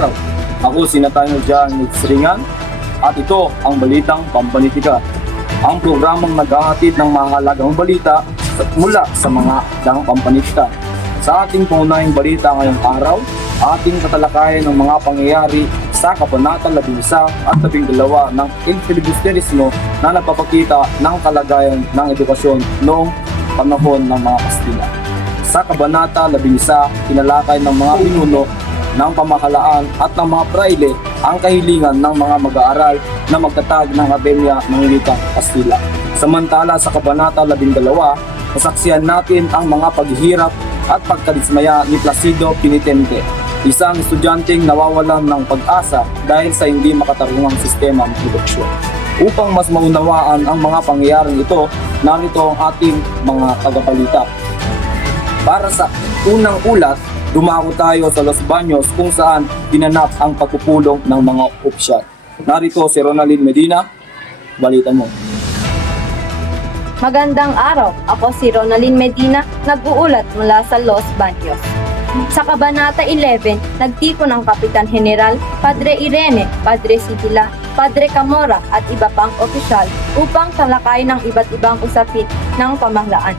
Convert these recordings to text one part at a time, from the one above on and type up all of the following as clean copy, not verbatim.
araw. Ako si Nathaniel Jan Sringan at ito ang Balitang Pampanitika, ang programang naghahatid ng mahalagang balita mula sa mga dang pampanitika. Sa ating paunahing balita ngayong araw, ating tatalakayin ng mga pangyayari sa Kabanata 11 at 12 ng Il Filibusterismo na nagpapakita ng kalagayan ng edukasyon noong panahon ng mga Kastila. Sa Kabanata 11, tinalakay ng mga pinuno ng pamahalaan at ng mga praile ang kahilingan ng mga mag-aaral na magtatag ng Akademya ng Wikang Kastila. Samantala sa Kabanata 12, nasaksihan natin ang mga paghihirap at pagkadismaya ni Placido Penitente, isang estudyanteng nawawalan ng pag-asa dahil sa hindi makatarungang sistema ng edukasyon. Upang mas maunawaan ang mga pangyayaring ito, narito ang ating mga tagapalita. Para sa unang ulat, dumako tayo sa Los Baños kung saan dinanap ang pagpupulong ng mga opisyal. Narito si Ronaldin Medina, balita mo. Magandang araw, ako si Ronaldin Medina, nag-uulat mula sa Los Baños. Sa Kabanata 11, nagtipon ang Kapitan General, Padre Irene, Padre Sigila, Padre Camora at iba pang opisyal upang talakay ng iba't ibang usapin ng pamahalaan.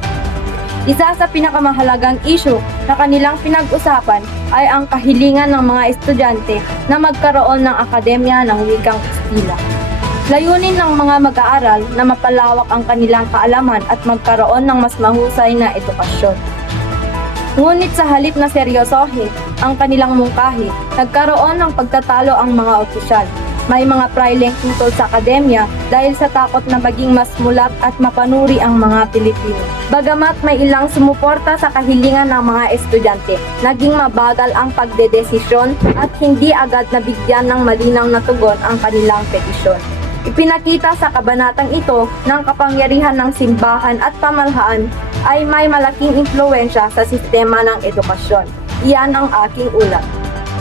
Isa sa pinakamahalagang issue na kanilang pinag-usapan ay ang kahilingan ng mga estudyante na magkaroon ng Akademya ng Wikang Kastila. Layunin ng mga mag-aaral na mapalawak ang kanilang kaalaman at magkaroon ng mas mahusay na edukasyon. Ngunit sa halip na seryosohin ang kanilang mungkahi, nagkaroon ng pagtatalo ang mga opisyal. May mga praileng tutol sa akademya dahil sa takot na maging mas mulat at mapanuri ang mga Pilipino. Bagamat may ilang sumuporta sa kahilingan ng mga estudyante, naging mabagal ang pagdedesisyon at hindi agad nabigyan ng malinaw na tugon ang kanilang petisyon. Ipinakita sa kabanatang ito ng kapangyarihan ng simbahan at pamahalaan ay may malaking impluwensya sa sistema ng edukasyon. Iyan ang aking ulat.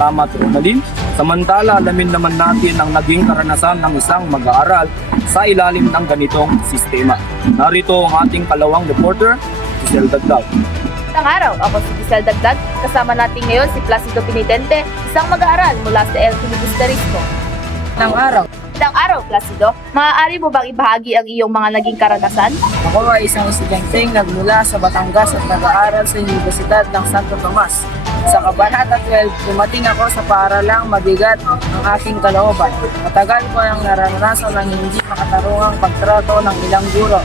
Tama, Ronaldin. Samantala, alamin naman natin ang naging karanasan ng isang mag-aaral sa ilalim ng ganitong sistema. Narito ang ating kalawang reporter, Giselle Dagdag. Isang araw, ako si Giselle Dagdag. Kasama natin ngayon si Placido Penitente, isang mag-aaral mula sa El Filibusterismo. Isang araw, Placido, maaari mo bang ibahagi ang iyong mga naging karanasan? Ako ay isang estudyanteng nagmula sa Batangas at nag-aaral sa Universidad ng Santo Tomas. Sa Kabanata 12, dumating ako sa paaralang mabigat ang aking kalooban. Matagal ko ang naranasan ng hindi makatarungang pagtrato ng ilang guro.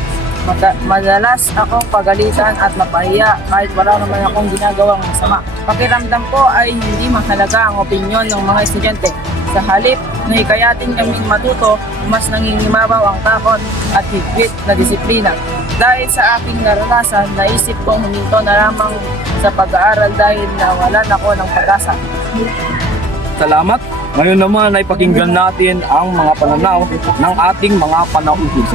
Madalas akong pagalitan at mapahiya kahit wala naman akong ginagawang masama. Pakiramdam ko ay hindi mahalaga ang opinyon ng mga estudyante. Sa halip na hikayatin kaming matuto, mas nangingimabaw ang takot at higpit na disiplina. Dahil sa aking naranasan, naisip kong huminto na lamang sa pag-aaral dahil nawalan ako ng pag-asa. Salamat. Ngayon naman ay pakinggan natin ang mga pananaw ng ating mga panauhin.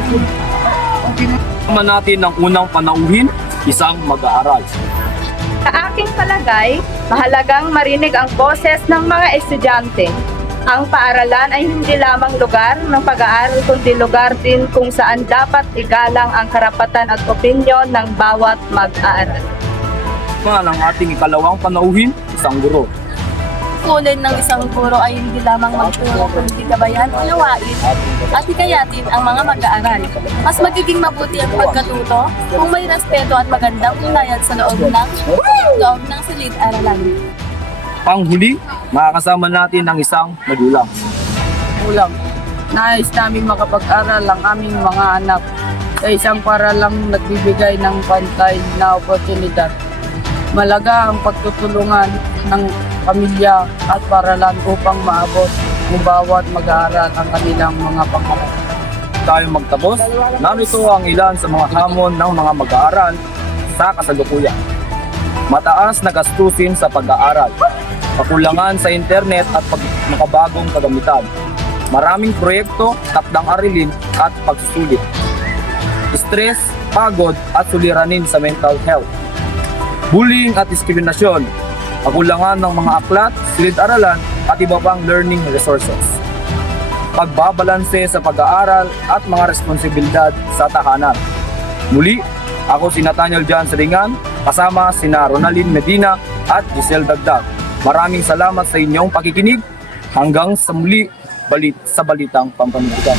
Naman natin ang unang panauhin, isang mag-aaral. Sa aking palagay, mahalagang marinig ang boses ng mga estudyante. Ang paaralan ay hindi lamang lugar ng pag-aaral kundi lugar din kung saan dapat igalang ang karapatan at opinyon ng bawat mag-aaral. Naman ang ating ikalawang panauhin, isang guro. Kulin ng isang guro ay hindi lamang magturo kundi gabayan, unawain at hikayatin ang mga mag-aaral. Mas magiging mabuti ang pagkatuto kung may respeto at magandang ugnayan sa loob ng silid-aralan. Panghuli, makakasama natin ang isang magulang. Ulam, nais namin makapag-aral ang aming mga anak sa isang paralang nagbibigay ng pantay na oportunidad. Malaga ang pagtutulungan ng pamilya at paralan upang maabot ng bawat mag-aaral ang kanilang mga pangarap. Tayo magtapos, narito ang ilan sa mga hamon ng mga mag-aaral sa kasalukuyan. Mataas na gastusin sa pag-aaral, kakulangan sa internet at makabagong kagamitan, maraming proyekto, takdang arilin at pagsusulit, stress, pagod at suliranin sa mental health, bullying at diskriminasyon, kakulangan ng mga aklat, silid-aralan at iba pang learning resources, pagbabalanse sa pag-aaral at mga responsibilidad sa tahanan. Muli, ako si Nathaniel Jan Sringan, kasama sina Ronaldin Medina at Giselle Dagdag. Maraming salamat sa inyong pakikinig. Hanggang sa muli sa Balitang Pampanitikan.